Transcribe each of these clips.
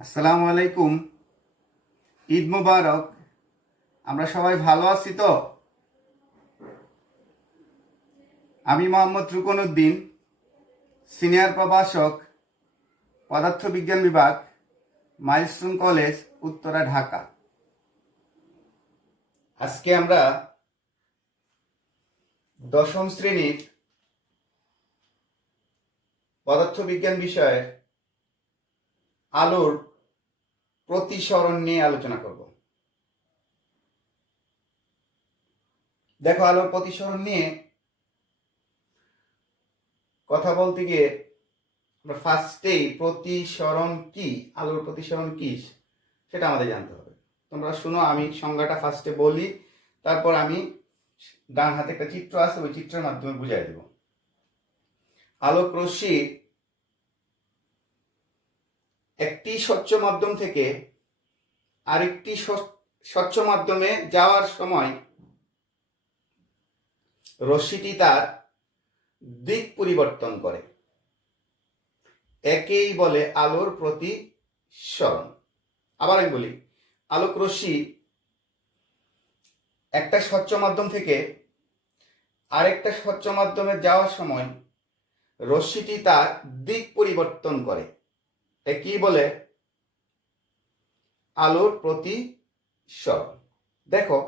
আসসালামু আলাইকুম। ঈদ মুবারক। আমরা সবাই ভালো আছি তো? আমি মোহাম্মদ রুকনউদ্দিন, সিনিয়র প্রভাষক, পদার্থবিজ্ঞান বিভাগ, মাইলস্টোন কলেজ, উত্তরা, ঢাকা। আজকে আমরা দশম শ্রেণীর পদার্থবিজ্ঞান বিষয়ের আলোর প্রতিসরণ নিয়ে আলোচনা করব। দেখো, আলোর প্রতিসরণ নিয়ে কথা বলতে গিয়ে আমরা ফার্স্টেই প্রতিসরণ কি, আলোর প্রতিসরণ কি সেটা আমাদের জানতে হবে। তোমরা শুনো, আমি সংজ্ঞাটা ফার্স্টে বলি, তারপর আমি ডান হাতে একটা চিত্র আছে, ওই চিত্রের মাধ্যমে বুঝাই দেব। আলোক রশ্মি একটি স্বচ্ছ মাধ্যম থেকে আরেকটি স্বচ্ছ মাধ্যমে যাওয়ার সময় রশ্মিটি তার দিক পরিবর্তন করে, একেই বলে আলোর প্রতিসরণ। আবার আমি বলি, আলোক রশ্মি একটা স্বচ্ছ মাধ্যম থেকে আরেকটা স্বচ্ছ মাধ্যমে যাওয়ার সময় রশ্মিটি তার দিক পরিবর্তন করে, একেই বলে আলোর প্রতিসরণ। দেখো,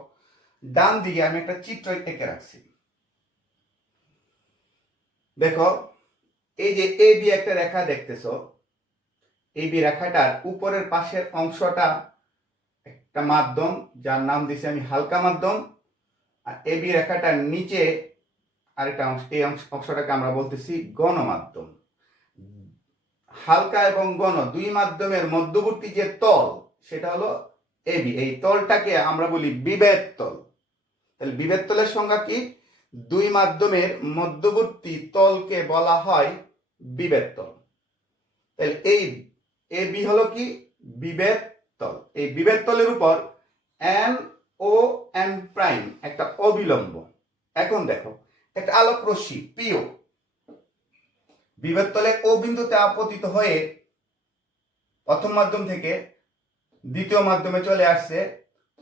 ডান দিকে আমি একটা চিত্র এঁকে রাখছি। দেখো, এই যে এ বি একটা রেখা দেখতেছো, এই বি রেখাটার উপরের পাশের অংশটা একটা মাধ্যম, যার নাম দিছি আমি হালকা মাধ্যম, আর এ বি রেখাটার নিচে আরেকটা অংশ, এই অংশটাকে আমরা বলতেছি গণমাধ্যম। হালকা এবং ঘন দুই মাধ্যমের মধ্যবর্তী যে তল, সেটা হলো এবি। এই তলটাকে আমরা বলি বিভেদ তল। তাহলে বিভেদ তলের সংজ্ঞা কি? দুই মাধ্যমের মধ্যবর্তী তলকে বলা হয় বিভেদ তল। তাহলে এই এবি হলো কি? বিভেদ তল। এই বিভেদ তলের উপর এন ও এন প্রাইম একটা অবিলম্ব। এখন দেখো, একটা আলোক রশ্মি পিও বিভেদ তলে ও বিন্দুতে আপতিত হয়ে প্রথম মাধ্যম থেকে দ্বিতীয় মাধ্যমে চলে আসছে,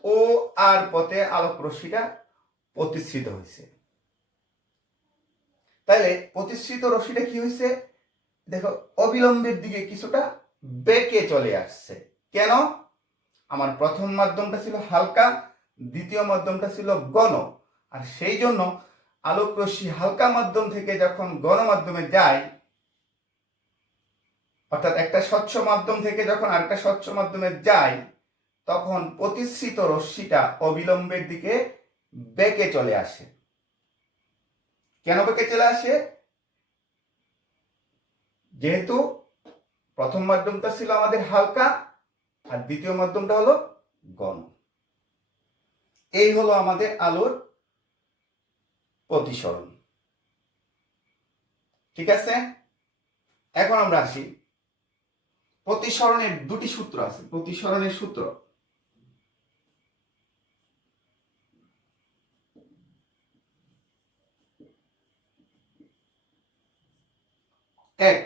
ও আর পথে আলোক রশ্মিটা প্রতিসৃত হয়েছে। তাইলে প্রতিসৃত রশ্মিটা কি হয়েছে? দেখো, অবিলম্বের দিকে কিছুটা বেঁকে চলে আসছে। কেন? আমার প্রথম মাধ্যমটা ছিল হালকা, দ্বিতীয় মাধ্যমটা ছিল ঘন, আর সেই জন্য আলোক রশ্মি হালকা মাধ্যম থেকে যখন ঘন মাধ্যমে যায়, অর্থাৎ একটা স্বচ্ছ মাধ্যম থেকে যখন আরেকটা স্বচ্ছ মাধ্যমে যায়, তখন প্রতিসৃত রশ্মিটা অবিলম্বের দিকে বেঁকে চলে আসে। কেন বেঁকে চলে আসে? যেহেতু প্রথম মাধ্যমটা ছিল আমাদের হালকা, আর দ্বিতীয় মাধ্যমটা হলো ঘন। এই হলো আমাদের আলোর প্রতিসরণ। ঠিক আছে, এখন আমরা আসি, প্রতিসরণের দুটি সূত্র আছে। প্রতিসরণের সূত্র, এক,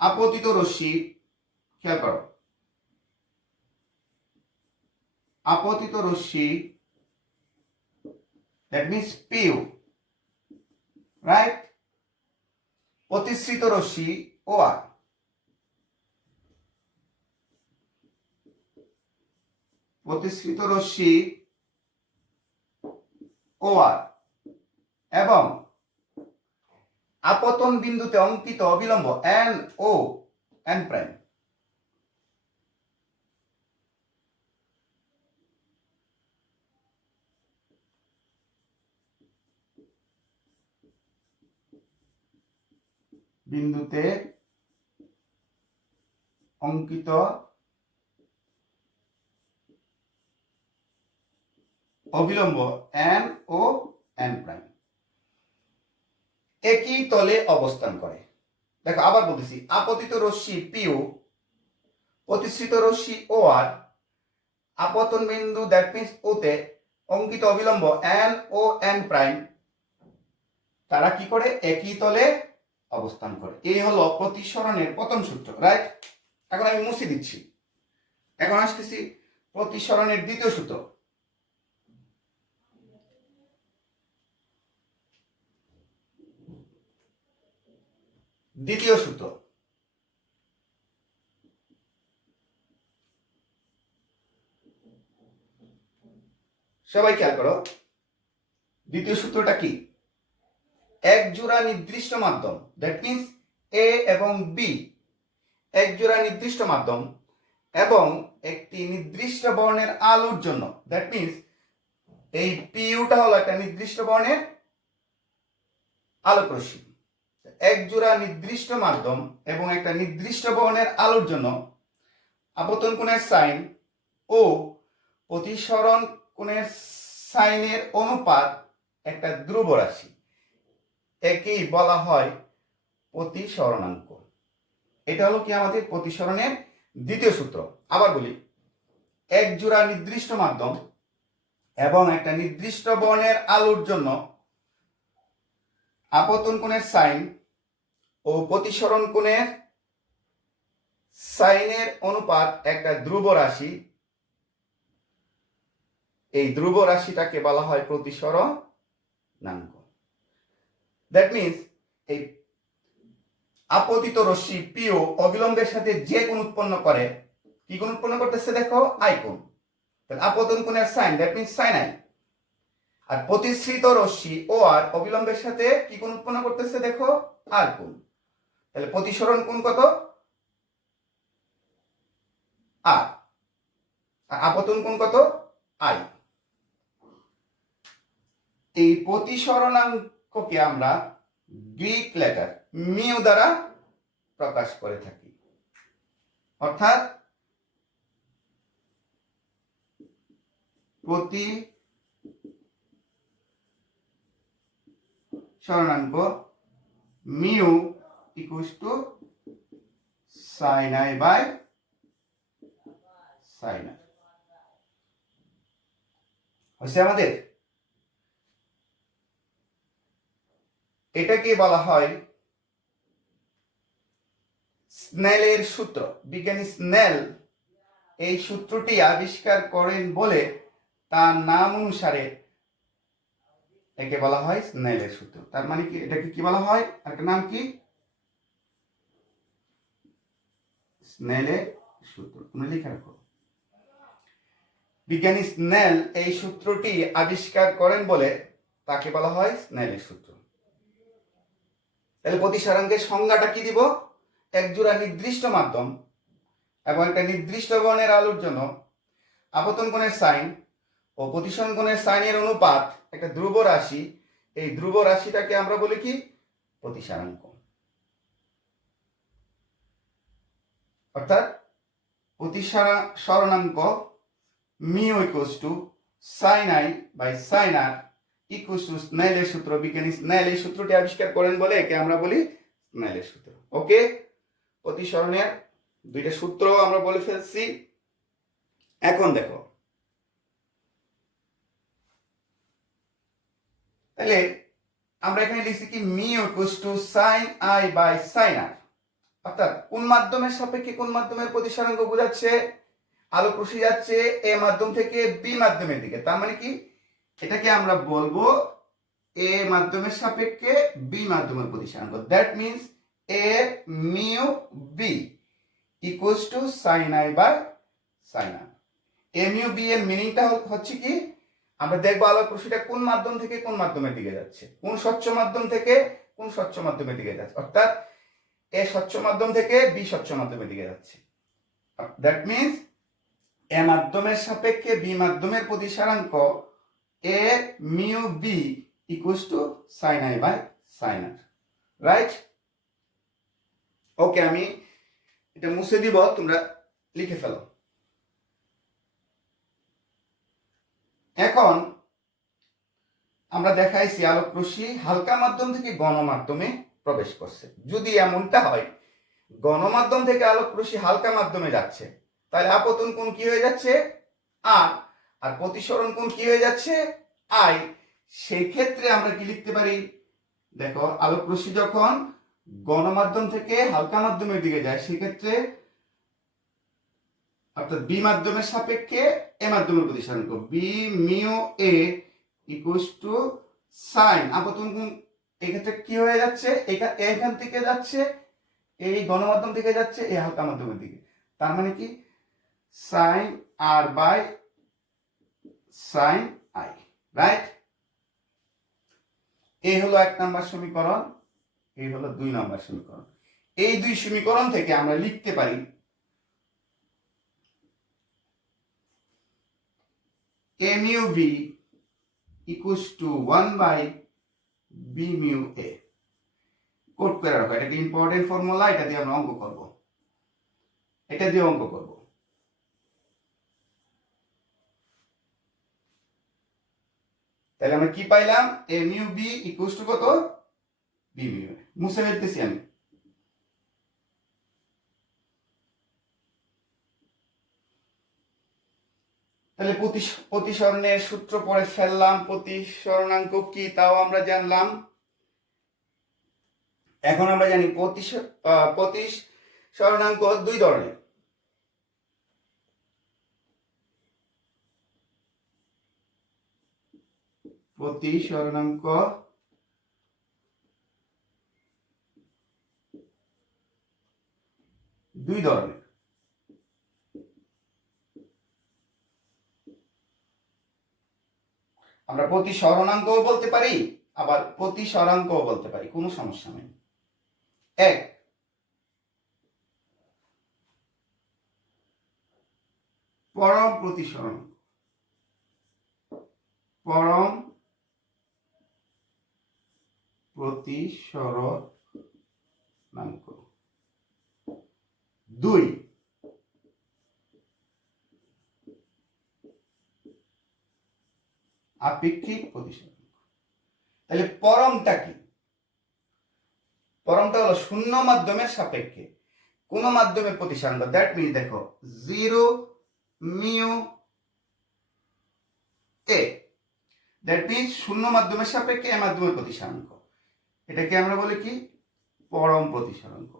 আপতিত রশ্মি, খেয়াল করো, আপতিত রশ্মি, দ্যাট মিনস পিউ, রাইট? প্রতিসৃত রশ্মি ও আর। প্রতিসৃত রশ্মি ও আর এবং আপতন বিন্দুতে অঙ্কিত অবিলম্ব এন ও এন প্রাইম। বিন্দুতে অঙ্কিত অবিলম্ব এন ও এন প্রাইম একই তলে অবস্থান করে। দেখো, আবার বলতেছি, আপতিত রশ্মি পিউ, প্রতিসৃত রশ্মি ও আর, আপতন বিন্দু দ্যাট মিনস ওতে অঙ্কিত অবিলম্ব এন ও এন প্রাইম, তারা কি করে? একই তলে অবস্থান করে। এই হলো প্রতিসরণের প্রথম সূত্র, রাইট? এখন আমি মুছে দিচ্ছি। এখন আসতেছি প্রতিসরণের দ্বিতীয় সূত্র। দ্বিতীয় সূত্র, সবাই খেয়াল করো। দ্বিতীয় সূত্রটা কি? এক জোড়া নির্দিষ্ট মাধ্যম, দ্যাট মিনস এ এবং বি, এক জোড়া নির্দিষ্ট মাধ্যম এবং একটি নির্দিষ্ট বর্ণের আলোর জন্য, দ্যাট মিনস এই পিইউটা হলো একটা নির্দিষ্ট বর্ণের আলোক রশ্মি। এক জোড়া নির্দিষ্ট মাধ্যম এবং একটা নির্দিষ্ট বর্ণের আলোর জন্য আপতন কোণের সাইন ও প্রতিসরণ কোণের সাইনের অনুপাত একটা ধ্রুব রাশি, একেই বলা হয় প্রতিসরণাঙ্ক। এটা হলো কি আমাদের প্রতিসরণের দ্বিতীয় সূত্র। আবার বলি, এক জোড়া নির্দিষ্ট মাধ্যম এবং একটা নির্দিষ্ট বর্ণের আলোর জন্য আপতন কোণের সাইন ও প্রতিসরণ কোণের সাইনের অনুপাত একটা ধ্রুব রাশি, এই ধ্রুব রাশিটাকে বলা হয় প্রতিসরণাঙ্ক। দ্যাট মিনস এই আপতিত রশ্মি পিও অবিলম্বের সাথে যে কোণ উৎপন্ন করে, কি কোণ উৎপন্ন করতেছে দেখো? আই কোণ। তাহলে আপতন কোণের sine, that means sine i. আর প্রতিসৃত রশ্মি ও আর অবিলম্বের সাথে কি কোণ উৎপন্ন করতেছে দেখো? আর কোণ। তাহলে প্রতিসরণ কোণ কত? আর আপতন কোণ কত? আই। এই প্রতিসরণাঙ্ককে আমরা গ্রিক লেটার মিউ দ্বারা প্রকাশ করে থাকি, অর্থাৎ প্রতিসরণাঙ্ক mu equals to sine i by sine r. হচ্ছে আমাদের, এটাকে বলা হয় স্নেলের সূত্র। বিজ্ঞানী স্নেল এই সূত্রটি আবিষ্কার করেন বলে তার নাম অনুসারে একে বলা হয় স্নেলের সূত্র। তার মানে কি, এটাকে কি বলা হয়? একটা নাম কি? স্নেলের সূত্র। তুমি লিখে রাখো। বিজ্ঞানী স্নেল এই সূত্রটি আবিষ্কার করেন বলে তাকে বলা হয় স্নেলের সূত্র। তাহলে প্রতিসরণাঙ্কের সংজ্ঞাটা কি দিব? এক জোড়া নির্দিষ্ট মাধ্যম এবং একটা নির্দিষ্ট বর্ণের আলোর জন্য আপতন কোণের সাইন ও প্রতিসরণ কোণের সাইনের অনুপাত একটা ধ্রুব রাশি, এই ধ্রুব রাশিটাকে আমরা বলি কি? প্রতিসরণাঙ্ক। অর্থাৎ প্রতিসরণাঙ্ক mu equals to sine i by sine r equals to স্নেলের সূত্র। বিজ্ঞানী স্নেল এই সূত্রটি আবিষ্কার করেন বলে একে আমরা বলি স্নেলের সূত্র। ওকে, প্রতিসরণের দুইটা সূত্র আমরা বলে ফেলছি। এখন দেখো, তাহলে আমরা এখানে লিখছি কি? Mu equals to sine i by sine r. অর্থাৎ কোন মাধ্যমের সাপেক্ষে কোন মাধ্যমের প্রতিসরণাঙ্ক বোঝাচ্ছে? আলোক রশ্মি যাচ্ছে এ মাধ্যম থেকে বি মাধ্যমের দিকে, তার মানে কি এটাকে আমরা বলবো এ মাধ্যমের সাপেক্ষে বি মাধ্যমের প্রতিসরণাঙ্ক। That means A mu B equals to sine i by sine r. A mu B এর মিনিংটা হচ্ছে কি? আমরা দেখবো আলোক রশ্মিটা কোন মাধ্যম থেকে কোন মাধ্যমের দিকে যাচ্ছে, কোন স্বচ্ছ মাধ্যম থেকে কোন স্বচ্ছ মাধ্যমের দিকে যাচ্ছে। অর্থাৎ এ স্বচ্ছ মাধ্যম থেকে বি স্বচ্ছ মাধ্যমের দিকে যাচ্ছে। দ্যাট মিনস এ মাধ্যমের সাপেক্ষে বি মাধ্যমের প্রতিসরণাঙ্ক A mu B equals to sine i by sine r, right? Okay, আমি এটা মুছে দিব, তোমরা লিখে ফেলো। এখন আমরা দেখাইছি আলোক রশ্মি হালকা মাধ্যম থেকে গণমাধ্যমে প্রবেশ করছে। যদি এমনটা হয় গণমাধ্যম থেকে আলোক রশ্মি হালকা মাধ্যমে যাচ্ছে, তাহলে আপতন কোণ কি হয়ে যাচ্ছে? আর আর প্রতিসরণ কোণ কি হয়ে যাচ্ছে? আই। সেই ক্ষেত্রে আমরা কি লিখতে পারি? দেখো, আলোক রশ্মি যখন গণমাধ্যম থেকে হালকা মাধ্যমের দিকে যায়, সেক্ষেত্রে অর্থাৎ বি মাধ্যমের সাপেক্ষে এ মাধ্যমের প্রতিসরাঙ্ক B mu A equals to sine আপতন কোণ, এক্ষেত্রে কি হয়ে যাচ্ছে, এখান থেকে যাচ্ছে এই গণমাধ্যম থেকে যাচ্ছে এই হালকা মাধ্যমের দিকে, তার মানে কি sine r by sine i, right? এই হলো 1 নম্বর সমীকরণ, এই হলো 2 নম্বর সমীকরণ। এই দুই সমীকরণ থেকে আমরা লিখতে পারি a mu b equals to 1 by b mu a। Code করে রাখো, এটা একটা ইম্পর্টেন্ট ফর্মুলা, এটা দিয়ে আমরা অঙ্ক করব, এটা দিয়ে অঙ্ক করব। তাহলে আমরা কি পাইলাম, a mu b equals to কত, b mu a। মুছে ফেলতেছি আমি। তাহলে প্রতিসরণের সূত্র পরে ফেললাম, প্রতিসরণাঙ্ক কি তাও আমরা জানলাম। এখন আমরা জানি প্রতিসরণাঙ্ক দুই ধরনের। প্রতিসরণাঙ্ক দুই ধরনের। আমরা প্রতিসরণাঙ্কও বলতে পারি, আবার প্রতিসরাঙ্কও বলতে পারি, কোনো সমস্যা নেই। এক, পরম প্রতিসরণ, পরম প্রতিসরণাঙ্ক। 2, আপেক্ষিক প্রতিসরণ। তাহলে পরমটা কি? পরমটা হলো শূন্য মাধ্যমের সাপেক্ষে কোন মাধ্যমের প্রতিসরাঙ্ক। দ্যাট মিন দেখো 0 মিউ এ, দ্যাট মিনস শূন্য মাধ্যমের সাপেক্ষে এ মাধ্যমের প্রতিসরাঙ্ক, এটাকে আমরা বলি কি, পরম প্রতিসরাঙ্ক,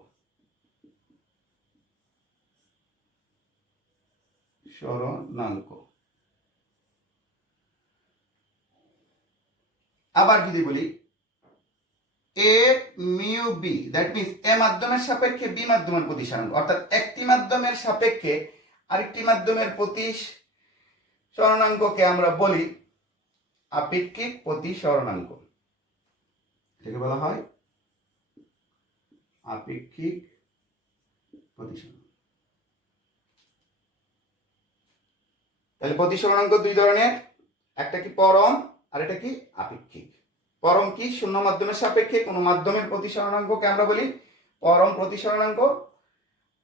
সরণাঙ্ক। আবার যদি বলি A mu B, that means A মাধ্যমের সাপেক্ষে বি মাধ্যমের প্রতিসরাঙ্ক, অর্থাৎ একটি মাধ্যমের সাপেক্ষে আরেকটি মাধ্যমের প্রতিসরণাঙ্ককে আমরা বলি আপেক্ষিক প্রতিসরণাঙ্ক। এটাকে বলা হয় আপেক্ষিক প্রতিসরণ। তাহলে প্রতিসরণাঙ্ক দুই ধরনের, একটা কি পরম আর এটা কি আপেক্ষিক। পরম কি, শূন্য মাধ্যমের সাপেক্ষে কোন মাধ্যমের প্রতিসরণাঙ্ককে আমরা বলি পরম প্রতিসরণাঙ্ক,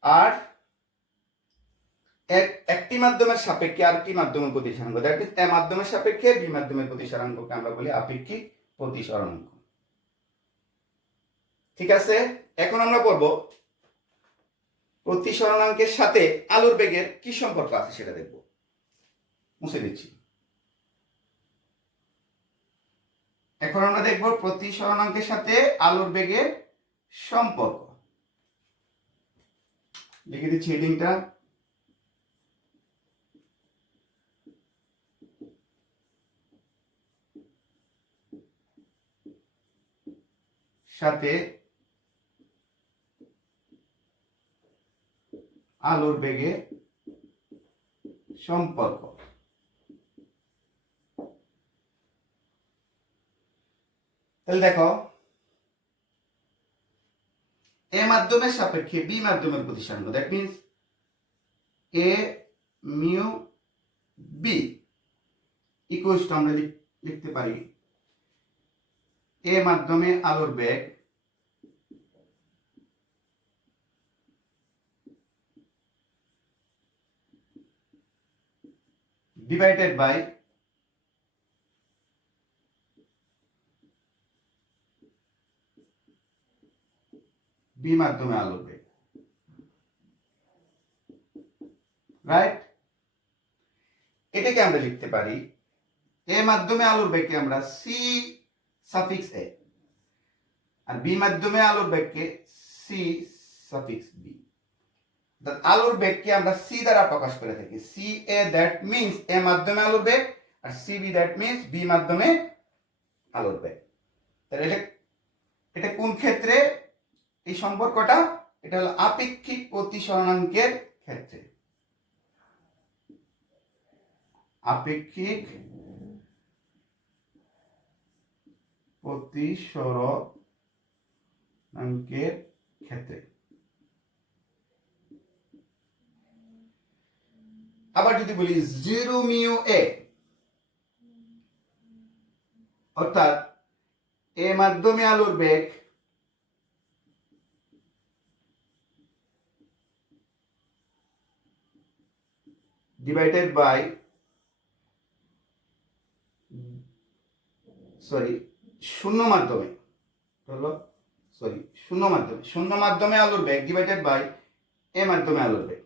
আর একটি মাধ্যমের সাপেক্ষে আরেকটি মাধ্যমের প্রতিসরাঙ্ক, দ্যাট মিন্স এ মাধ্যমের সাপেক্ষে বি মাধ্যমের প্রতিসরাঙ্ককে আমরা বলি আপেক্ষিক প্রতিসরণাঙ্ক। ঠিক আছে, এখন আমরা পড়ব প্রতিসরণাঙ্কের সাথে আলোর বেগের কি সম্পর্ক আছে সেটা দেখব। মুছে দিচ্ছি। এখন আমরা দেখব প্রতিসরণাঙ্কের সাথে আলোর বেগের সম্পর্ক। লিখে দিচ্ছি হেডিংটা। সাথে আলোর বেগের সম্পর্ক। তাহলে দেখো, এ মাধ্যমের সাপেক্ষে বি মাধ্যমের প্রতিসরাঙ্ক, that means A mu B equals to আমরা লিখতে পারি এ মাধ্যমে আলোর বেগ ডিভাইডেড বাই বি মাধ্যমে আলোর বেগ, রাইট? এটাকে আমরা লিখতে পারি এ মাধ্যমে আলোর বেগকে আমরা সি সাফিক্স এ, আর বি মাধ্যমে আলোর বেগকে সি সাফিক্স বি। আলোর বেগকে আমরা সি দ্বারা প্রকাশ করে থাকি। C A that means A মাধ্যমে আলোর বেগ, আর c B that means B মাধ্যমে আলোর বেগ। তাহলে এটা কোন ক্ষেত্রে এই সম্পর্কটা? এটা হলো আপেক্ষিক প্রতিসরণাঙ্কের ক্ষেত্রে। আপেক্ষিক প্রতিসরণাঙ্কের ক্ষেত্রে। আবার যদি বলি জিরো মিউ এ, অর্থাৎ এ মাধ্যমে আলোর বেগ ডিভাইডেড বাই শূন্য মাধ্যমে আলোর বেগ ডিভাইডেড বাই এ মাধ্যমে আলোর বেগ।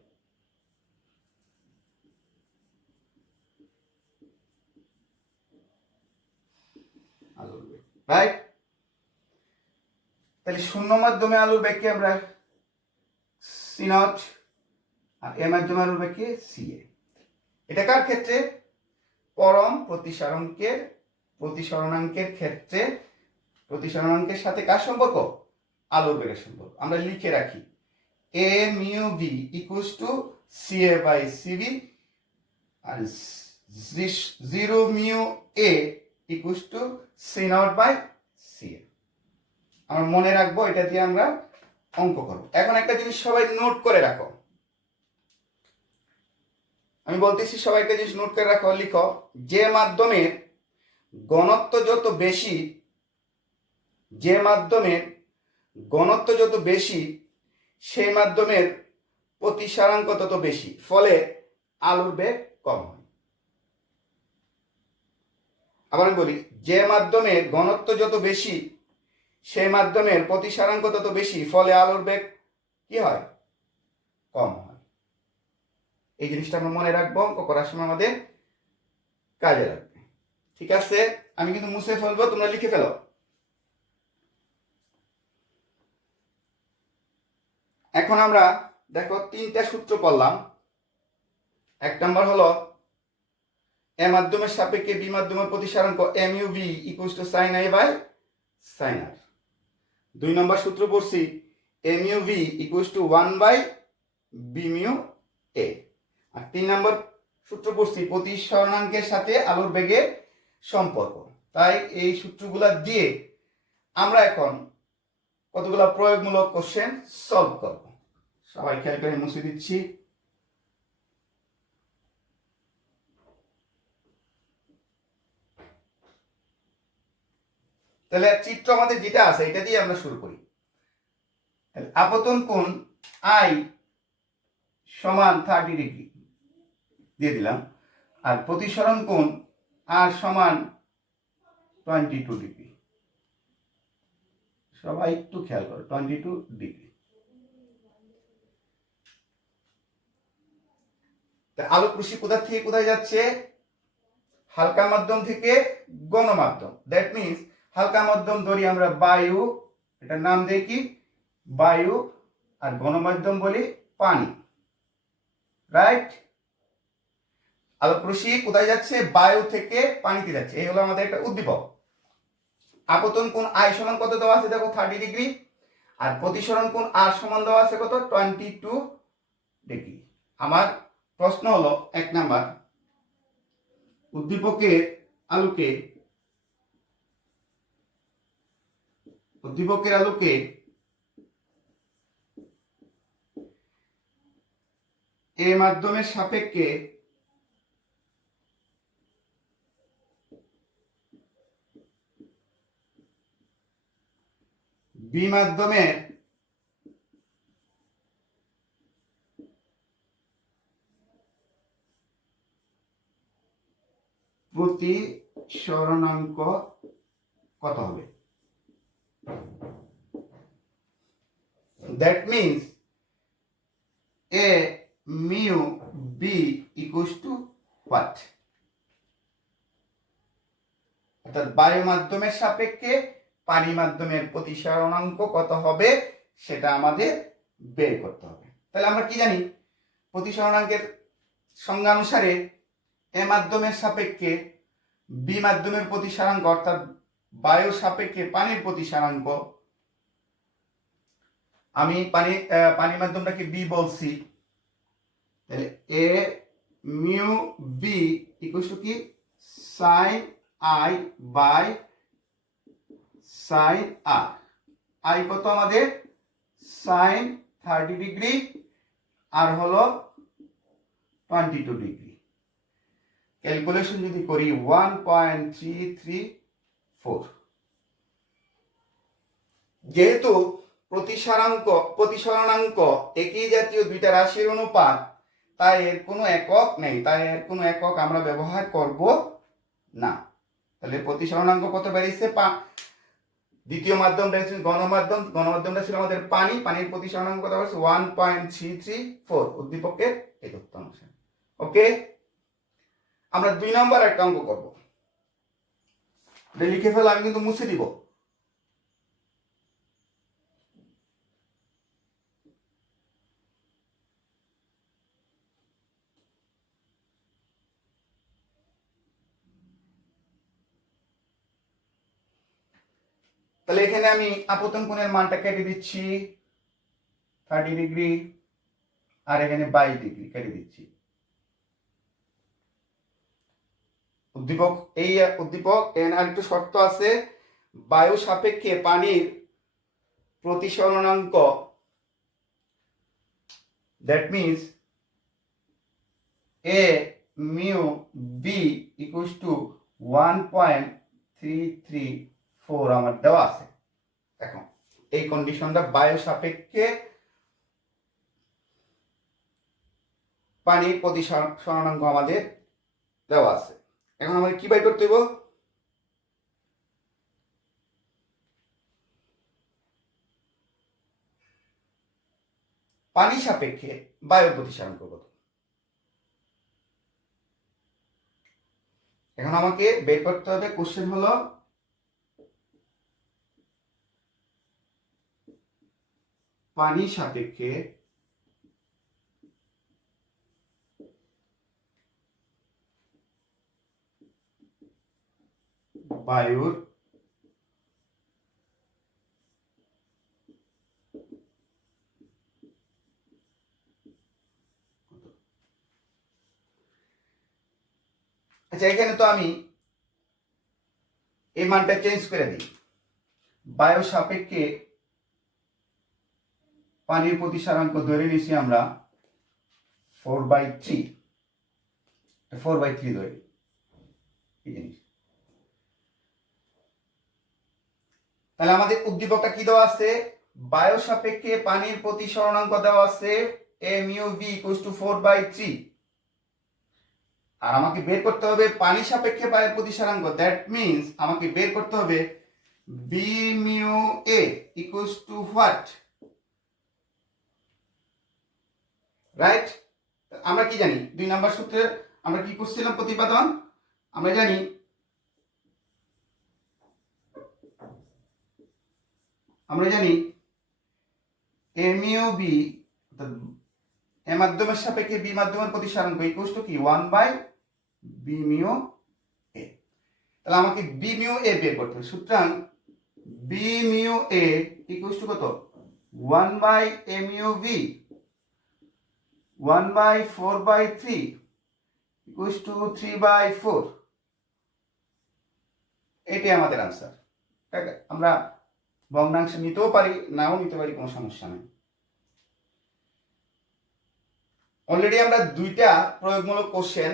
রাইট? তাহলে শূন্য মাধ্যমে আলোর বেগকে আমরা সি নট, আর এ মাধ্যমে আলোর বেগকে সি এ। এটা কার ক্ষেত্রে? পরম প্রতিসরণাঙ্কের ক্ষেত্রে। প্রতিসরণাঙ্কের সাথে কার সম্পর্ক? আলোর বেগের সম্পর্ক। আমরা লিখে রাখি A mu B equals to c A by c B, আর zero mu A equals to c not by c A. আমরা মনে রাখবো, এটা দিয়ে আমরা অঙ্ক করব। এখন একটা জিনিস সবাই নোট করে রাখো, আমি বলতেছি সবাই একটা জিনিস নোট করে রাখো, লিখো যে মাধ্যমের ঘনত্ব যত বেশি সেই মাধ্যমের প্রতিসরাঙ্ক তত বেশি, ফলে আলোর বেগ কম হয়। আবার আমি বলি, যে মাধ্যমের ঘনত্ব যত বেশি সেই মাধ্যমের প্রতিসরাঙ্ক তত বেশি, ফলে আলোর বেগ কি হয়? কম হয়। এই জিনিসটা আমরা মনে রাখবো, অঙ্ক করার সময় আমাদের কাজে লাগবে। ঠিক আছে? আমি কিন্তু মুছে ফেলবো, তোমরা লিখে ফেলো। এখন আমরা দেখো তিনটা সূত্র পড়লাম। এক নম্বর হলো এ মাধ্যমের সাপেক্ষে বি মাধ্যমের প্রতিসরাঙ্ক M U V equals to sine A by sine r. দুই নম্বর সূত্র পড়ছি M U V equals to 1 by B mu A. আর তিন নম্বর সূত্র পড়ছি প্রতিসরণাঙ্কের সাথে আলোর বেগের সম্পর্ক। তাই এই সূত্রগুলা দিয়ে আমরা এখন কতগুলা প্রয়োগমূলক কোশ্চেন সলভ করব। সবাই খেয়াল করে মুছে দিচ্ছি। তাহলে চিত্র আমাদের যেটা আছে এটা দিয়ে আমরা শুরু করি। আপতন কোণ আই সমান 30 ডিগ্রি দিয়ে দিলাম, আর প্রতিসরণ কোণ আর সমান 22 ডিগ্রি। সবাই একটু খেয়াল করো, 22 ডিগ্রি। আলোক রশ্মি কোথা থেকে কোথায় যাচ্ছে? হালকা মাধ্যম থেকে ঘন মাধ্যম। দ্যাট মিনস হালকা মাধ্যম ধরি আমরা বায়ু, এটার নাম দেই কি? বায়ু। আর ঘন মাধ্যম বলি পানি। রাইট? আলোক রশ্মি কোথায় যাচ্ছে? বায়ু থেকে পানিতে যাচ্ছে। এই হলো আমাদের একটা উদ্দীপক। আপতন কোণ আই সমান কত দেওয়া আছে দেখো? 30 ডিগ্রি। আর প্রতিসরণ কোণ আর সমান দেওয়া আছে কত? 22 ডিগ্রি। আমার প্রশ্ন হলো, এক নাম্বার, উদ্দীপকের আলোকে এ মাধ্যমের সাপেক্ষে বি মাধ্যমের প্রতিসরণাঙ্ক কত হবে? That means A mu B equals to what? অর্থাৎ বায়ু মাধ্যমের সাপেক্ষে পানি মাধ্যমের প্রতিসরণাঙ্ক কত হবে সেটা আমাদের বের করতে হবে। তাহলে আমরা কি জানি, প্রতিসরণাঙ্কের সংজ্ঞা অনুসারে এ মাধ্যমের সাপেক্ষে বি মাধ্যমের প্রতিসরাঙ্ক অর্থাৎ বায়ুর সাপেক্ষে পানির প্রতিসরাঙ্ক, আমি পানি মাধ্যমটাকে বি বলছি, তাহলে A mu B equal to কি sine i by sine r. I কত আমাদের সাইন 30 ডিগ্রি আর হলো 22 ডিগ্রি। ক্যালকুলেশন যদি করি 1.334। যেহেতু প্রতিসরণাঙ্ক একই জাতীয় দুইটা রাশির অনুপাত, তাই এর কোনো একক নেই, তাই এর কোনো একক আমরা ব্যবহার করব না। তাহলে প্রতিসরণাঙ্ক কত বেরিয়েছে, দ্বিতীয় মাধ্যমটা ছিল গণমাধ্যমটা ছিল আমাদের পানির প্রতিসরণাঙ্ক কত হচ্ছে 1.334 উদ্দীপকের এই তথ্য অনুসারে। ওকে, আমরা 2 নম্বর একটা অঙ্ক করব, লিখে ফেলো, আমি কিন্তু মুছে দিব। তাহলে এখানে আমি আপতন কোণের মানটা কেটে দিচ্ছি 30 ডিগ্রি আর এখানে 22 ডিগ্রি কেটে দিচ্ছি। উদ্দীপক এর আর একটু শর্ত আছে, বায়ু সাপেক্ষে পানির প্রতিসরণাঙ্ক, that means A mu B equals to 1.334 আমার দেওয়া আছে। এখন এই কন্ডিশনটা বায়ু সাপেক্ষে পানির প্রতিসরণাঙ্ক আমাদের দেওয়া আছে। এখন আমাদের কি বাই করতে হবে, পানি সাপেক্ষে বায়ুর প্রতিসরণাঙ্ক কত। এখন আমাকে বের করতে হবে, কোশ্চেন হলো পানি সাপেক্ষে বায়ুর আচ্ছা, এখানে তো আমি এই মানটা চেঞ্জ করে দিই, বায়ু সাপেক্ষে পানির প্রতিসরণাঙ্ক ধরে নিয়েছি আমরা 4/3 ধরে এই জিনিস। তাহলে আমাদের উদ্দীপকটা কি দেওয়া আছে, বায়ু সাপেক্ষে পানির প্রতিসরণাঙ্ক দেওয়া আছে এ মিউ ভি ইকুয়ালস টু 4/3, আর আমাকে বের করতে হবে পানি সাপেক্ষে বায়ুর প্রতিসরণাঙ্ক, দ্যাট মিন্স আমাকে বের করতে হবে b mu A equals to what, right. আমরা কি জানি, 2 নম্বর সূত্রে আমরা কি করছিলাম প্রতিপাদন, আমরা জানি এ মিউ বি এ মাধ্যমের সাপেক্ষে বি মাধ্যমের প্রতিসরণাঙ্ক ইকুয়ালস টু কি 1/বি মিউ এ। তাহলে আমাকে বি মিউ এ বের করতে হবে, সুতরাং b mu A equals to কত 1/এ মিউ বি 1/4/3 ইকুয়ালস টু 3/4। এটাই আমাদের আনসার। আমরা ভগ্নাংশ নিতেও পারি, নাও নিতে পারি, কোনো সমস্যা নেই। অলরেডি আমরা 2টা প্রয়োগমূলক কোশ্চেন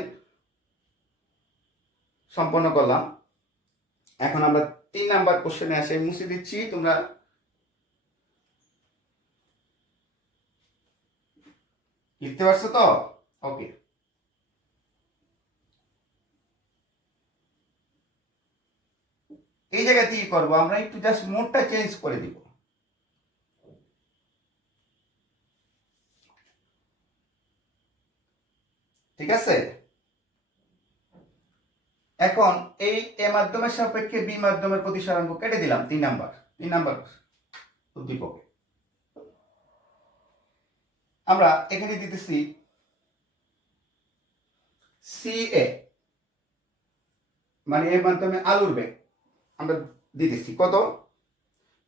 সম্পন্ন করলাম। এখন আমরা 3 নাম্বার কোশ্চেনে আসে, মুছে দিচ্ছি, তোমরা লিখতে পারছো তো? ওকে, এই জায়গাতে কি করবো, আমরা একটু জাস্ট মোডটা চেঞ্জ করে দিব। ঠিক আছে, এখন এই এ মাধ্যমের সাপেক্ষে বি মাধ্যমের প্রতিসরাঙ্ক কেটে দিলাম 3 নাম্বার উদ্দীপকে। আমরা এখানে দিতেছি সি এ মানে এর মাধ্যমে আলুর বেগ আমরা দিতেছি কত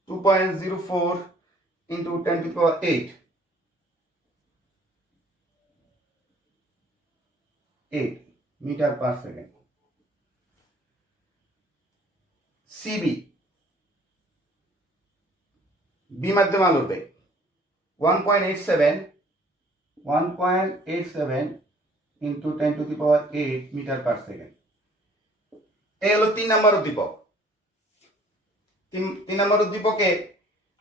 2.04 into 10 to the power 8 metre per second. CB B মাধ্যমে আলুর বেগ 1.87 into 10 to the power 8 metre per second. এই হলো 3 নম্বর উদ্দীপক। 3 নম্বর উদ্দীপকে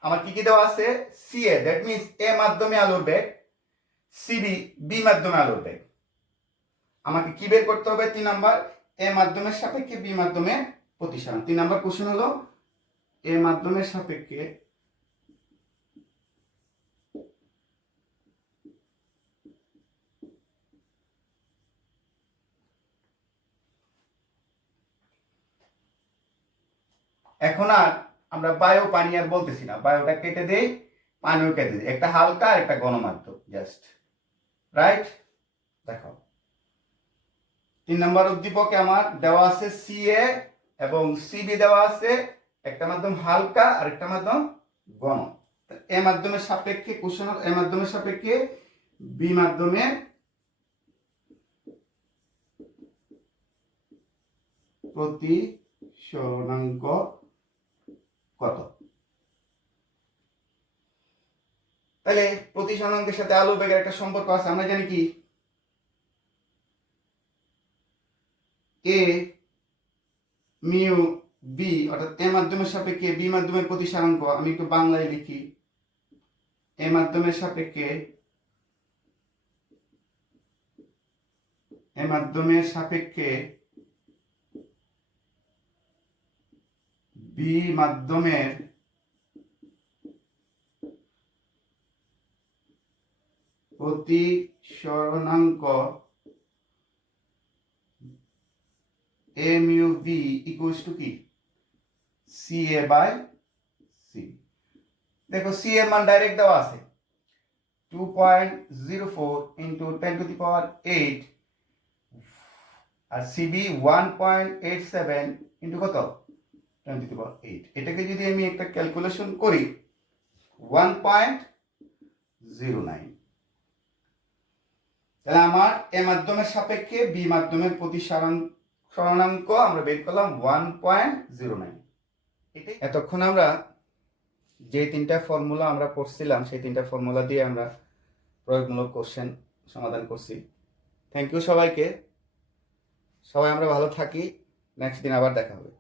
আমার কি কি দেওয়া আছে সিএ দ্যাট মিন্স এ মাধ্যমে আলোর বেগ, সিবি বি মাধ্যমে আলোর বেগ। আমাকে কি বের করতে হবে 3 নাম্বার এ মাধ্যমের সাপেক্ষে বি মাধ্যমে প্রতিসরণ। 3 নাম্বার কোশ্চেন হলো এ মাধ্যমের সাপেক্ষে এখন আর আমরা বায়ু পানি আর বলতেছি না, বায়ুটা কেটে দেই, পানিও কেটে দেই, একটা হালকা আর একটা গণমাধ্যম জাস্ট রাইট। দেখো 3 নম্বর উদ্দীপকে আমার দেওয়া আছে সিএ এবং সিবি দেওয়া আছে, একটা মাধ্যম হালকা আর একটা মাধ্যম ঘন। এ মাধ্যমের সাপেক্ষে কোশ্চেন এ মাধ্যমের সাপেক্ষে বি মাধ্যমের প্রতিসরণাঙ্ক কত। তাহলে প্রতিসরণাঙ্কের সাথে আলোর বেগের একটা সম্পর্ক আছে, আমরা জানি কি এ মিউ বি অর্থাৎ এ মাধ্যমের সাপেক্ষে বি মাধ্যমের প্রতিসরণাঙ্ক, আমি একটু বাংলায় লিখি, এ মাধ্যমের সাপেক্ষে বি মাধ্যমের প্রতিসরণাঙ্ক A mu B equals to কি সি এ বাই সি। দেখো সি এর মান ডাইরেক্ট দেওয়া আছে 2.04 into 10 to the power 8 আর সিবি 1.87 into কত 10 to the power 8। এটাকে যদি আমি একটা ক্যালকুলেশন করি 1.09, তাহলে আমার এ মাধ্যমের সাপেক্ষে বি মাধ্যমের প্রতিসরণাঙ্ক আমরা বের করলাম 1.09। এতক্ষণ আমরা যে 3টা ফর্মুলা আমরা পড়ছিলাম সেই 3টা ফর্মুলা দিয়ে আমরা প্রয়োগমূলক কোশ্চেন সমাধান করছি। থ্যাংক ইউ সবাইকে, সবাই আমরা ভালো থাকি, নেক্সট দিন আবার দেখা হবে।